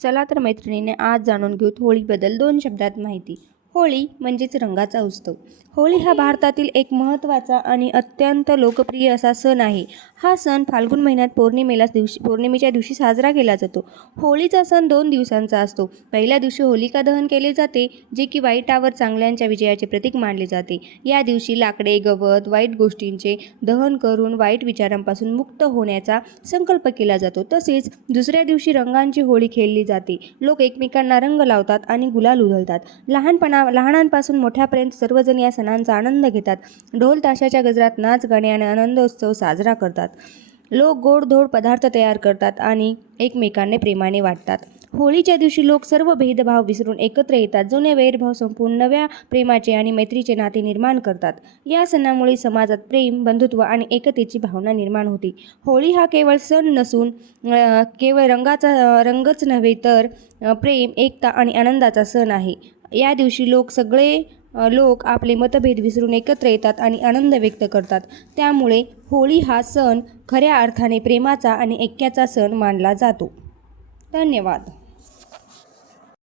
चला तर मैत्रिणीने आज जाणून घेऊत होळीबद्दल 2 शब्दात माहिती. होळी म्हणजेच रंगाचा उत्सव. होळी हा भारतातील एक महत्त्वाचा आणि अत्यंत लोकप्रिय असा सण आहे. हा सण फाल्गुन महिन्यात पौर्णिमेच्या दिवशी साजरा केला जातो. होळीचा सण 2 दिवसांचा असतो. पहिल्या दिवशी होलिका दहन केले जाते, जे की वाईटावर चांगल्याच्या विजयाचे प्रतीक मानले जाते. या दिवशी लाकडे, गवत, वाईट गोष्टींचे दहन करून वाईट विचारांपासून मुक्त होण्याचा संकल्प केला जातो. तसेच दुसऱ्या दिवशी रंगांची होळी खेळली जाते. लोक एकमेकांना रंग लावतात आणि गुलाल उधळतात. लहानांपासून मोठ्यापर्यंत सर्वजण या सणांचा आनंद घेतात. ढोल ताशाच्या गजरात नाच गाणे आणि आनंदोत्सव साजरा करतात. लोक गोडधोड पदार्थ तयार करतात आणि एकमेकांना प्रेमाने वाटतात. होळीच्या दिवशी लोक सर्व भेदभाव विसरून एकत्र येतात. जुने वैरभाव संपून नव्या प्रेमाचे आणि मैत्रीचे नाते निर्माण करतात. या सणामुळे समाजात प्रेम, बंधुत्व आणि एकतेची भावना निर्माण होते. होळी हा केवळ सण नसून केवळ रंगच नव्हे तर प्रेम, एकता आणि आनंदाचा सण आहे. या दिवशी सगळे लोक आपले मतभेद विसरून एकत्र येतात आणि आनंद व्यक्त करतात. त्यामुळे होळी हा सण खऱ्या अर्थाने प्रेमाचा आणि ऐक्याचा सण मानला जातो. धन्यवाद.